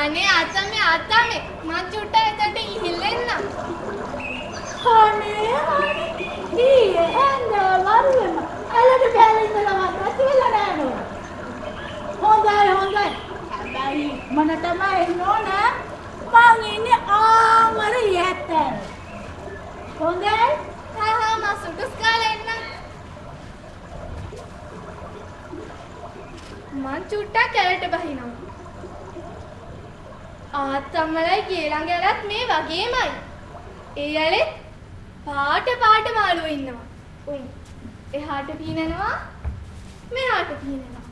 අනේ අතමේ මං චුට්ටක් එතනට ගිහිල්ලා එන්න. අනේ ඊයේ හන්දා වරුවෙම එළට බැලින්දලා වත්ති වෙලා නෑ නෝ. හොඳයි. හැබැයි මන තමයි එන්න ඕන. මං ඉන්නේ ආමර යැත්ත. හොඳයි. හා මං සුටුස් කාලා එන්න. මං චුට්ටක් එළට බහිනවා. ආත්තම්මලයි ගේලං ඇලත් මේ වගේමයි. ඒ ඇලෙත් පාට මාළුව ඉන්නවා. උන් එහාට පීනනවා මෙහාට පීනනවා.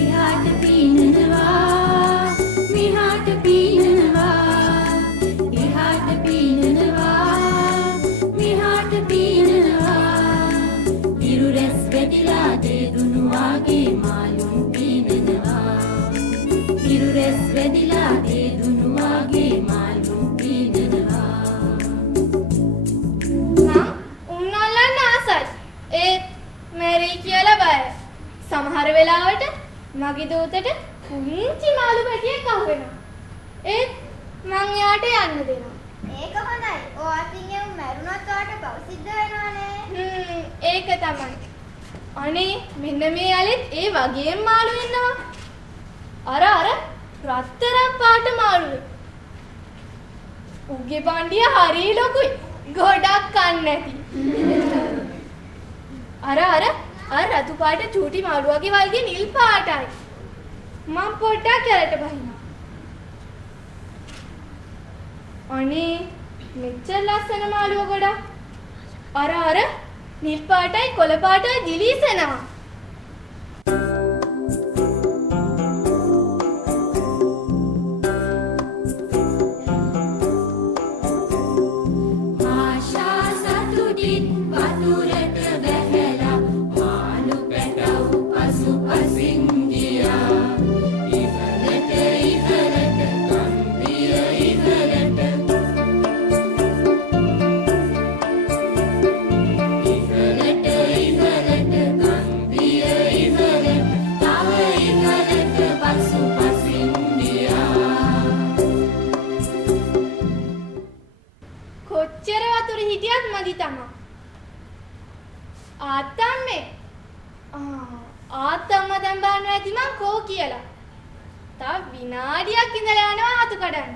එහාට පීනනවා මෙහාට පීනනවා. එහාට පීනනවා මෙහාට පීනනවා. ඉරු රැස් වැටිලා දෙදුණු වාගේ මාළුන් පීනනවා. ඉරු රැස් වැදිලා දෙදුණු වාගේ මාළුන් පීනනවා. මං උන්නල්ලන්න ආසයි. ඒත් මැරි කියලා බයයි. සමහර වෙලාවට මගේ දූතට පුංචි මාළු පැටියෙක් අහුවෙනවා. ඒත් මං එයාට යන්න දෙනවා. ඒක හොඳයි. ඔයාටින් එමු මැරුණොත් ඔයාට පව සිද්ධ වෙනවනේ. ඒක තමයි. අනේ මෙන්න මේ ඇලෙත් ඒ වගේම මාළු ඉන්නවා. අර රත්තරන් පාට මාළුවෙක්. උගේ පණ්ඩිය හරි ලොකුයි. ගොඩක් කන්න නැති. අර රතු පාට චූටි මාළුවගේ වල්ගේ නිල් පාටයි. මම පොඩ්ඩක් කැලට බහිනවා. අනේ මෙච්චර ලස්සන මාළුව ගොඩක්. අර නිල් පාටයි කොළ පාටයි දිලිසෙනවා. කොච්චර වතුර හිටියත් මදි තමයි. ආත්තම්මේ ආත්තම්ම දැන් බාන්න ඇති මං කෝ කියලා. තව විනාඩියක් ඉඳලා යනවා අතු කඩන්න.